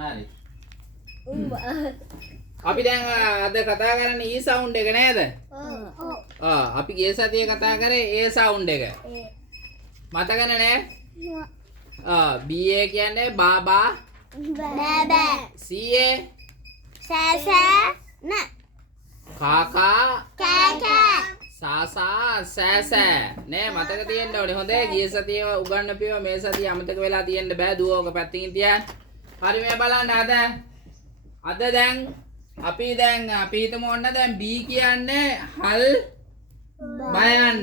හරි. අපි දැන් අද කතා කරන්නේ ඊ සවුන්ඩ් එක නේද? අපි ගිය සතියේ කතා කරේ ඒ සවුන්ඩ් එක. මතකද නේ? BA කියන්නේ බාබා බෑ. CA සෑ න. කාකා කෑ. සාසා සෑසෑ නේ මතක තියෙන්න ඕනේ. හොඳයි ගිය සතියේ උගන්වපියව මේ සතියේ අමතක වෙලා තියෙන්න බෑ. දුවෝක පැත්තකින් තියන්න. හරි මේ බලන්න අද දැන් අපි හිතමු ඔන්න දැන් B කියන්නේ හල් බයන්න.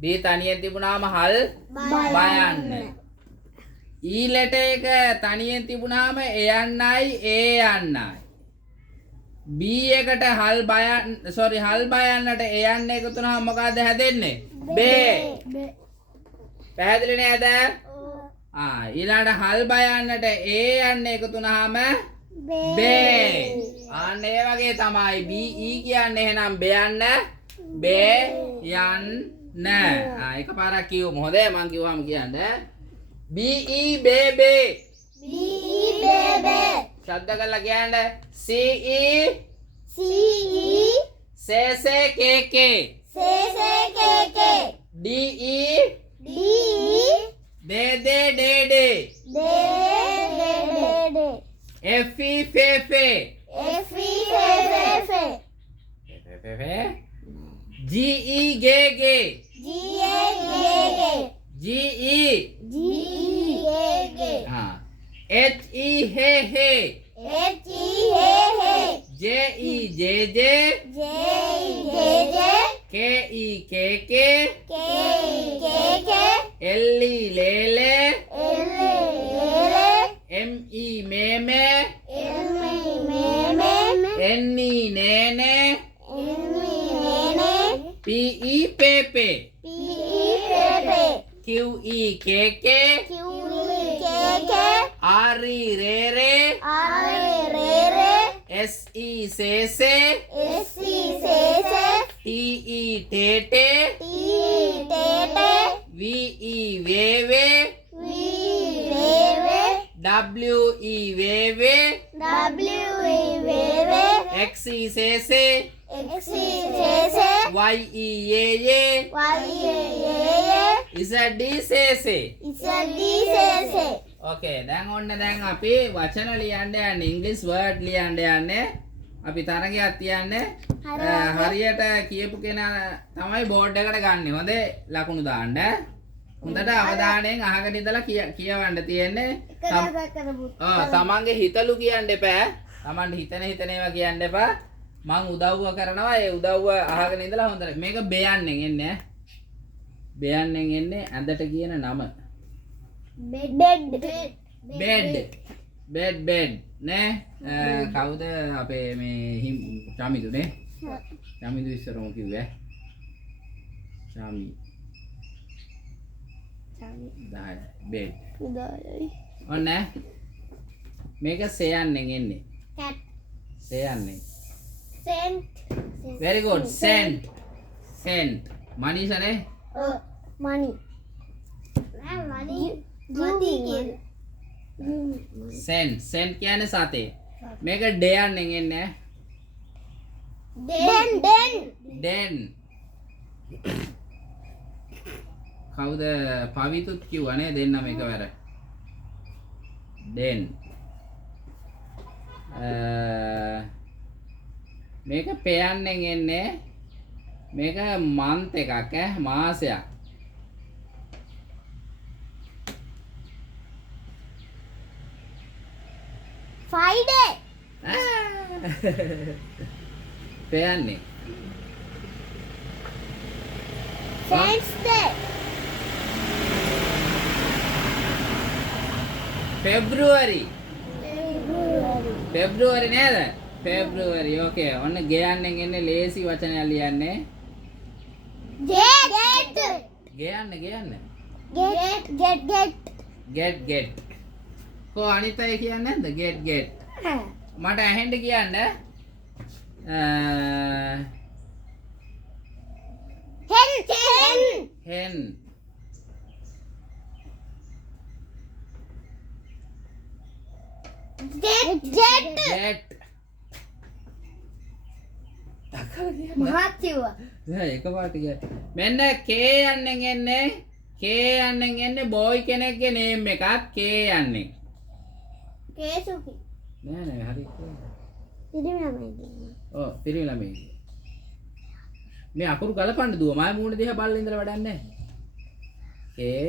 B තනියෙන් තිබුණාම හල් බයන්න. E letter එක තනියෙන් තිබුණාම යන්නයි යන්නයි. B එකට හල් බයන්නට යන්න එකතු වුණාම මොකද හැදෙන්නේ? බේ. පැහැදිලි නේද? ඊළඟට හල් බයන්නට යන්න එකතු වුණාම බේ. අන්න ඒ වගේ තමයි BE කියන්නේ එහෙනම් බයන්න බේ යන්න. එකපාරක් කියමු. හොඳයි මං කිව්වම කියන්න. BE බේබේ. ශබ්ද කරලා කියන්න. CE සේසේකේකේ. DE දේදේ. FE ෆේෆේ. GE ගේගේ. GE HE hey. JE ජේජේ. KE කේකේ. LE ලේලේ. ME මේමේ. NE නේනේ. PE පේපේ. QE කේකේ. RE රේරේ. SE සේසේ. TE ටේටේ. VE වේවේ. WE වේවේ. XE සේසේ. YE යේ. ZD සේසේ. Okay, දැන් අපි වචන ලියන්න යන්නේ ඉංග්‍රීසි වර්ඩ් ලියන්න යන්නේ. අපි තරගයක් තියන්නේ. හරියට කියපු කෙනා තමයි බෝඩ් එකට ගන්න. හොඳේ ලකුණු දාන්න. හොඳට අවධානයෙන් අහගෙන ඉඳලා කියවන්න තියෙන්නේ. තමන්ගේ හිතලු කියන්න එපා. තමන්ට හිතන ඒවා කියන්න එපා. මං උදව්ව කරනවා. ඒ උදව්ව අහගෙන ඉඳලා හොඳට මේක බෙයන්නෙන් එන්නේ. බෙයන්නෙන් එන්නේ ඇඳට කියන නම. බෙඩ් නේ. කවුද අපේ මේ චමිදු නේ? චමිදු ඉස්සරම කිව්වේ. චමි. බෙඩ්. ඔන්න මේක සයන්නෙන් එන්නේ. සයන්නෙන්. Very good. Sent. Money sane? Money. Sent කියන්නේ සතේ. මේක ඩයන් එන්නේ. Den. කවුද පවිතුත් කිව්වනේ දෙන්නම එකවර. Den. මේක පෙයන්නෙන් එන්නේ. මේක month එකක් මාසයක්. Friday. පෙයන්නේ. Wednesday. February නේද? February. Okay. ඔන්න ගයන්නෙන් එන්නේ ලේසි වචනයක් ලියන්නේ. Get. කො අනිත් අය කියන්නේ නැද්ද? Get. මට ඇහෙන්න කියන්න. Hen. Jet. ජෙට්. මහත්ව. දැන් එකපාරට ගියා. මෙන්න K යන්නෙන් එන්නේ බෝයි කෙනෙක්ගේ නේම් එකක් K යන්නේ. කේසුකි. නෑ හරි. පිරිමිණමයි. ඔව් පිරිමි ළමයි. මේ අකුරු ගලපන්න දුව මම මූණ දිහා බලලා ඉඳලා වැඩක් නැහැ.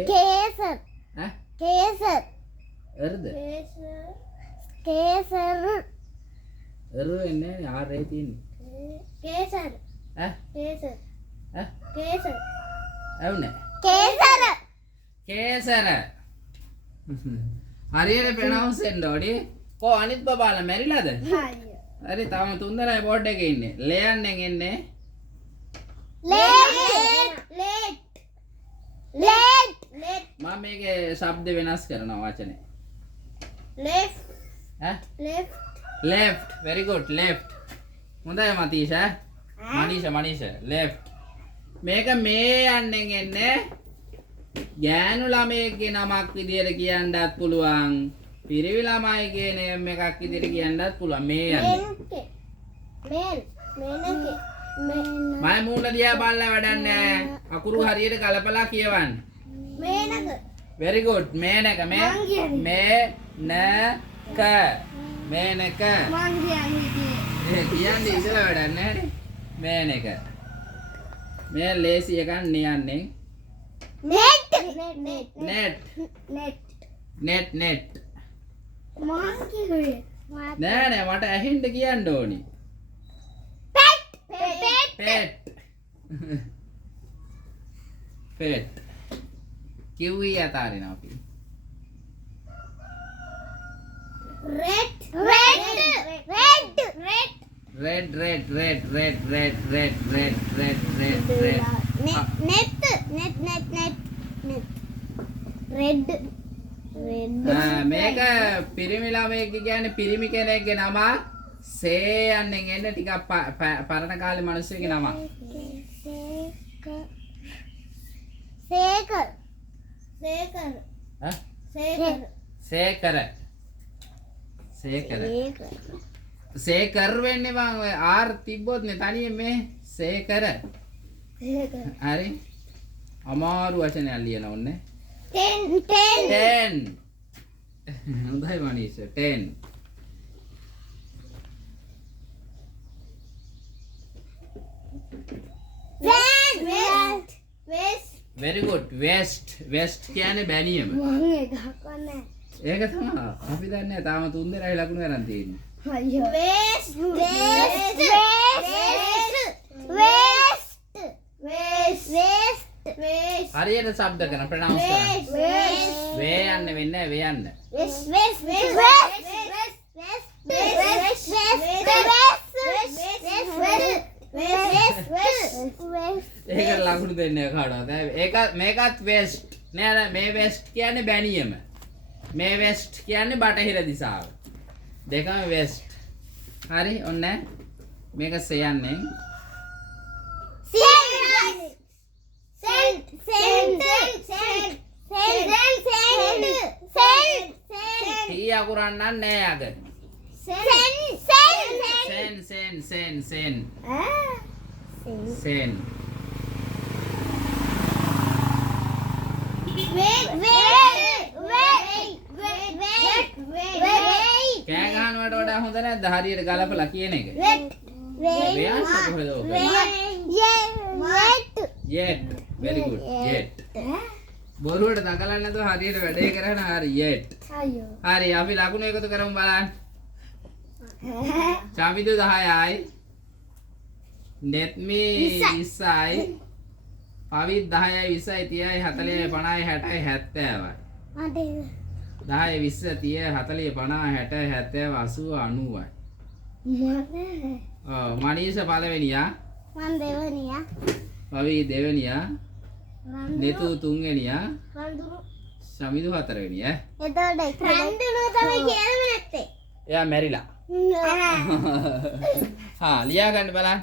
කේසර්. ඈ කේසර්. එර්ද? කේසර්. එර් එන්නේ ආර් ඒ තියෙන්නේ. කේසර්. ඈ කේසර්. ඈ කේසර්. ඇවුනේ. කේසර. කේසර. හරියට ප්‍රොනවුන්ස් වෙන්න ඕනේ. කො අනිත් බබාලා මැරිලාද? හරි තාම 3 දෙනායි බෝඩ් එකේ ඉන්නේ. ලේයන්ෙන් එන්නේ ලේට්. මම මේකේ ශබ්ද වෙනස් කරනවා වචනේ. left ඈ left left very good left හොඳයි මතීෂා මනීෂා left මේක මේ යන්නෙන් එන්නේ ගෑනු ළමයෙක්ගේ නමක් විදියට කියන්නත් පුළුවන් පිරිවි ළමයිගේ නේම් එකක් විදියට කියන්නත් පුළුවන් මේ යන්නේ මම මූණ දිහා බලලා වැඩක් නැහැ අකුරු හරියට ගලපලා කියවන්න මේනක very good මේනක මේනක මේනක මං කියන්නේ කියන්නේ ඉතලා වැඩක් නැහැ මේනක මේ ලේසි එකක් නියන්නේ net මං කිව්වේ නෑ මට ඇහෙන්න කියන්න ඕනි pet කිව්වී අතාරිනවා අපි red මේක පිරිමි ළමයෙක් කියන්නේ පිරිමි කෙනෙක්ගේ නම සේ යන්නෙන් එන්න ටිකක් පරණ කාලේ මිනිස්සුගේ නම සේකර් වෙන්නේ මං ඔය ආර් තිබ්බොත් නේ තනියෙන් මේ සේකර හරි අමාරු වචනයක් ලියන ඕනේ 10 හොඳයි මනීෂ 10 very good west කියන්නේ බැනියම ඒක තමයි අපි දන්නේ තාම 3 දෙනායි ලකුණු ගන්න තියෙන්නේ හරියට ශබ්ද කරන ප්‍රොනවුන්ස් කරන වේ යන්න වෙන්නේ වේ යන්න ඒක ලකුණු දෙන්නේ කාටවත් ඒක මේකත් වෙස්ට් නෑ මේ වෙස්ට් කියන්නේ බැනියම මේ වෙස්ට් කියන්නේ බටහිර දිශාව දෙකම වෙස්ට් හරි ඔන්න මේක සයන්නේ ටී අකුරන්නන් නෑ අග sen කෑ ගහනවට වඩා හොඳ නැද්ද හරියට ගලපලා කියන එක වෙයන්න කොහෙද ඔක yet very good yet බොරුවට දකලන්නේ නැතුව හරියට වැඩේ කරන හරි yet හරි අපි ලකුණු එකතු කරමු බලන්න චාමිදු 10යි netme 20යි පවිත් 10යි 20යි 30යි 40යි 50යි 60යි 70යි 10 20 30 40 50 60 70 80 90යි මනීෂ පළවෙනියා මන් දෙවනියා පවි දෙවෙනියා නෙතු තුන්වෙනියා රන්දුරු ශමිදු හතරවෙනියා එතකොට රන්දුරු තමයි කියන්නේ නැත්තේ එයා මැරිලා හා ලියා ගන්න බලන්න